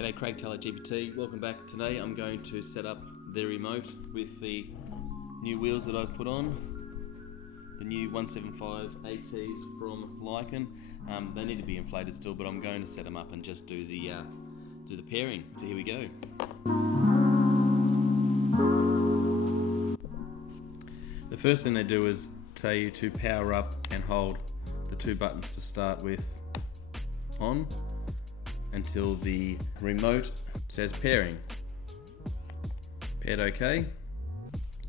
G'day, Craig Taylor GPT. Welcome back. Today I'm going to set up the remote with the new wheels that I've put on, the new 175 ATs from Lycaon. They need to be inflated still, but I'm going to set them up and just do the pairing. So here we go. The first thing they do is tell you to power up and hold the two buttons to start with on until the remote says pairing. Paired OK.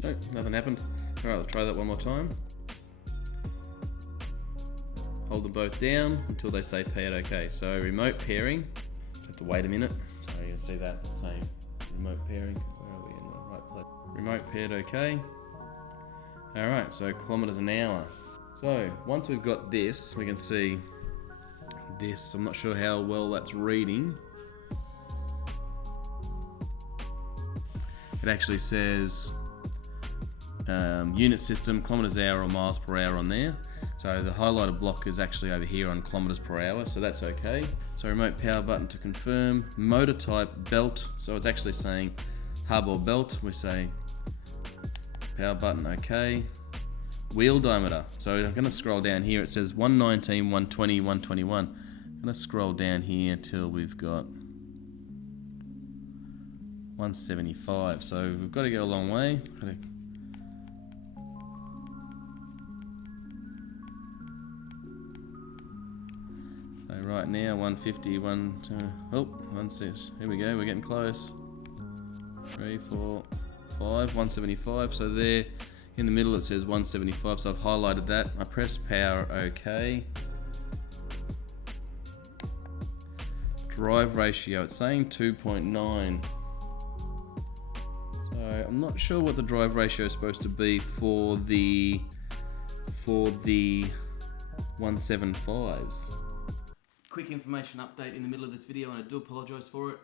No, nothing happened. Alright, I'll try that one more time. Hold them both down until they say paired OK. So remote pairing. Have to wait a minute. So you can see that saying remote pairing. Where are we in the right place? Remote paired OK. Alright, so kilometers an hour. So once we've got this, we can see this. I'm not sure how well that's reading. It actually says unit system, kilometers an hour or miles per hour on there. So the highlighted block is actually over here on kilometers per hour, so that's okay. So remote power button to confirm. Motor type belt, so it's actually saying hub or belt. We say power button okay. Wheel diameter, so I'm going to scroll down here. It says 119, 120, 121. I'm going to scroll down here till we've got 175, so we've got to go a long way. So right now 150, 16. Here we go, we're getting close. 3, 4, 5, 175. So there in the middle it says 175, so I've highlighted that. I press power OK. Drive ratio, it's saying 2.9. So I'm not sure what the drive ratio is supposed to be for the 175s. Quick information update in the middle of this video, and I do apologise for it.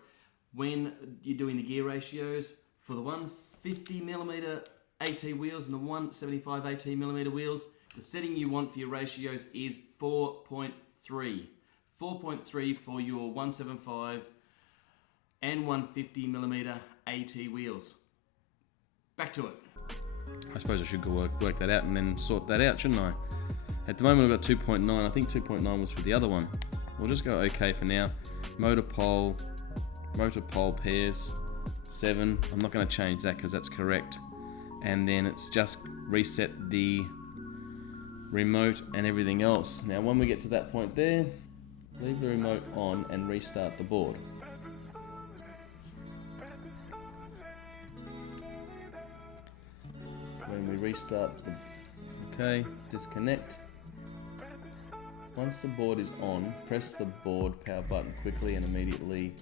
When you're doing the gear ratios for the 150mm AT wheels and the 175 AT wheels, the setting you want for your ratios is 4.3. 4.3 for your 175 and 150mm AT wheels. Back to it. I suppose I should go work that out and then sort that out, shouldn't I? At the moment I've got 2.9. I think 2.9 was for the other one. We'll just go OK for now. Motor pole pairs 7. I'm not going to change that because that's correct. And then it's just reset the remote and everything else. Now when we get to that point there, leave the remote on and restart the board. When we restart okay, disconnect. Once the board is on, press the board power button quickly and immediately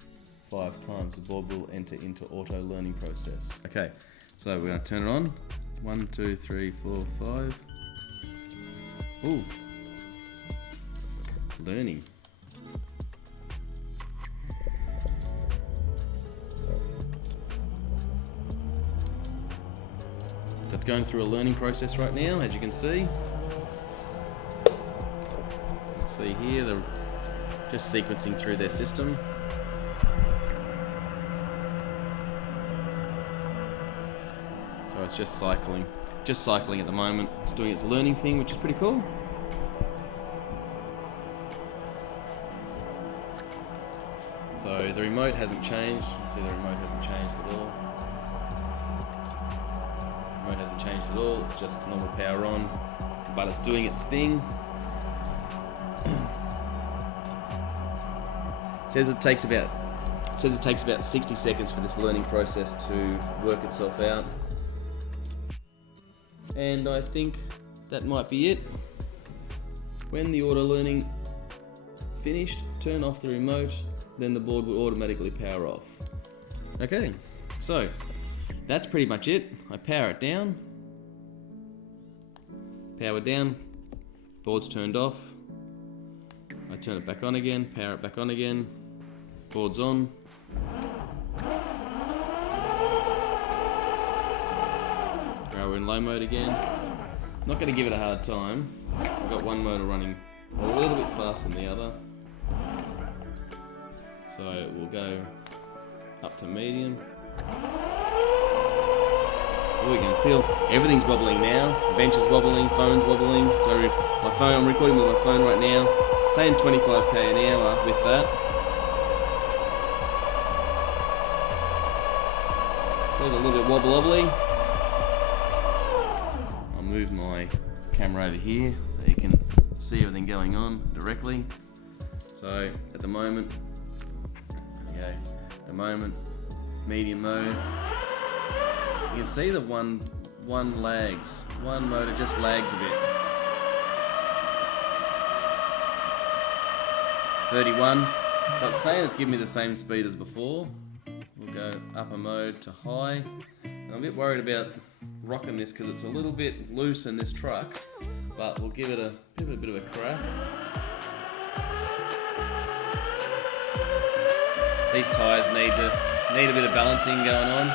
5 times. The board will enter into auto learning process. Okay, so we're going to turn it on. 1, 2, 3, 4, 5. Ooh, learning. It's going through a learning process right now, as you can see. Let's see here, they're just sequencing through their system. So it's just cycling at the moment. It's doing its learning thing, which is pretty cool. So the remote hasn't changed. See, the remote hasn't changed at all. Remote hasn't changed at all. It's just normal power on, but it's doing its thing. It says it takes about 60 seconds for this learning process to work itself out. And I think that might be it. When the auto learning finished, turn off the remote, then the board will automatically power off. Okay, so that's pretty much it. I power it down, board's turned off. I turn it back on again, power it back on again, board's on. We're in low mode again. Not going to give it a hard time. I've got one motor running a little bit faster than the other. So we'll go up to medium. Oh, we can feel everything's wobbling now. Bench is wobbling, phone's wobbling. So my phone, I'm recording with my phone right now. Saying 25k an hour with that. Feels a little bit wobbly. I'll move my camera over here so you can see everything going on directly. So at the moment, medium mode. You can see the one lags. One motor just lags a bit. 31. So it's saying it's giving me the same speed as before. We'll go upper mode to high. I'm a bit worried about rocking this because it's a little bit loose in this truck, but we'll give it a bit of a crack. These tyres need a bit of balancing going on.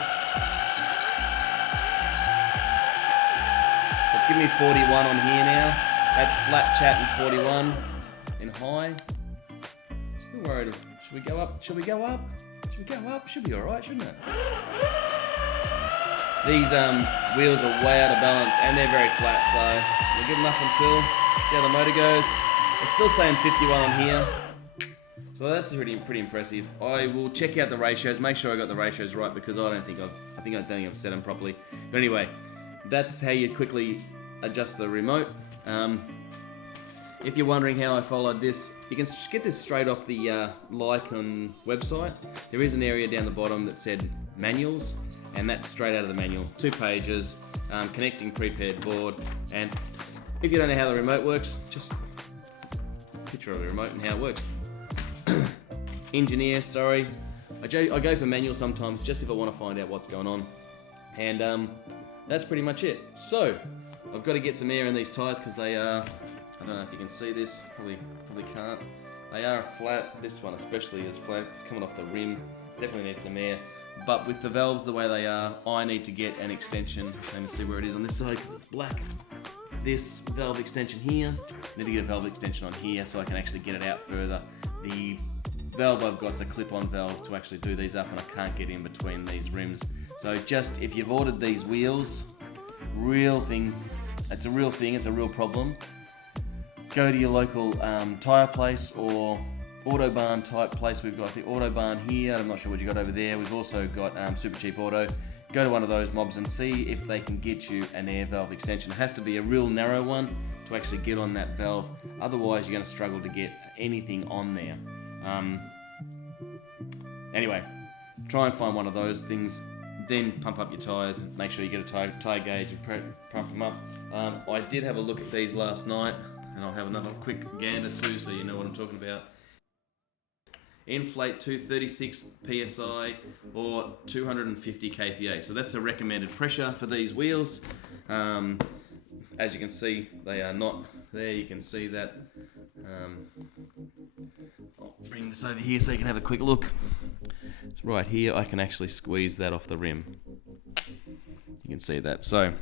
Let's give me 41 on here now. That's flat chat and 41 in high. I'm worried. Should we go up? Should we go up? Should we go up? Should be alright, shouldn't it? These wheels are way out of balance and they're very flat, so we'll give them up until see how the motor goes. It's still saying 51 on here. So that's pretty impressive. I will check out the ratios, make sure I got the ratios right because I don't think I've set them properly. But anyway, that's how you quickly adjust the remote. If you're wondering how I followed this, you can get this straight off the Lycaon website. There is an area down the bottom that said manuals, and that's straight out of the manual. 2 pages, connecting prepared board, and if you don't know how the remote works, just picture of the remote and how it works. Engineer, sorry. I go for manual sometimes just if I want to find out what's going on. And that's pretty much it. So, I've got to get some air in these tyres because they are, I don't know if you can see this, probably can't. They are flat, this one especially is flat, it's coming off the rim, definitely needs some air. But with the valves the way they are, I need to get an extension. Let me see where it is on this side because it's black. This valve extension here, I need to get a valve extension on here so I can actually get it out further. The valve I've got's a clip-on valve to actually do these up and I can't get in between these rims. So just, if you've ordered these wheels, it's a real problem. Go to your local tyre place or Autobarn type place. We've got the Autobarn here, I'm not sure what you got over there. We've also got Super Cheap Auto. Go to one of those mobs and see if they can get you an air valve extension. It has to be a real narrow one to actually get on that valve. Otherwise, you're going to struggle to get anything on there. Anyway, try and find one of those things. Then pump up your tyres. Make sure you get a tyre gauge and pump them up. I did have a look at these last night, and I'll have another quick gander too, so you know what I'm talking about. Inflate to 36 psi or 250 kPa. So that's the recommended pressure for these wheels. As you can see, they are not there. You can see that. I'll bring this over here so you can have a quick look. It's right here. I can actually squeeze that off the rim. You can see that. So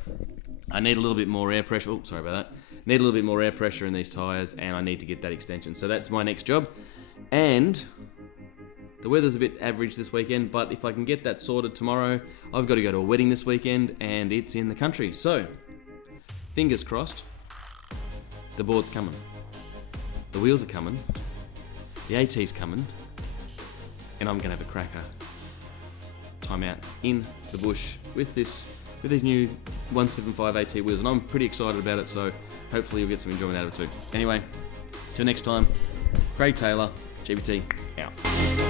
I need a little bit more air pressure. Oh, sorry about that. Need a little bit more air pressure in these tyres, and I need to get that extension. So that's my next job. And the weather's a bit average this weekend, but if I can get that sorted tomorrow, I've got to go to a wedding this weekend, and it's in the country. So, fingers crossed, the board's coming. The wheels are coming. The AT's coming. And I'm going to have a cracker time out in the bush with these new 175 AT wheels, and I'm pretty excited about it, so hopefully you'll get some enjoyment out of it too. Anyway, till next time, Craig Taylor, GBT, out.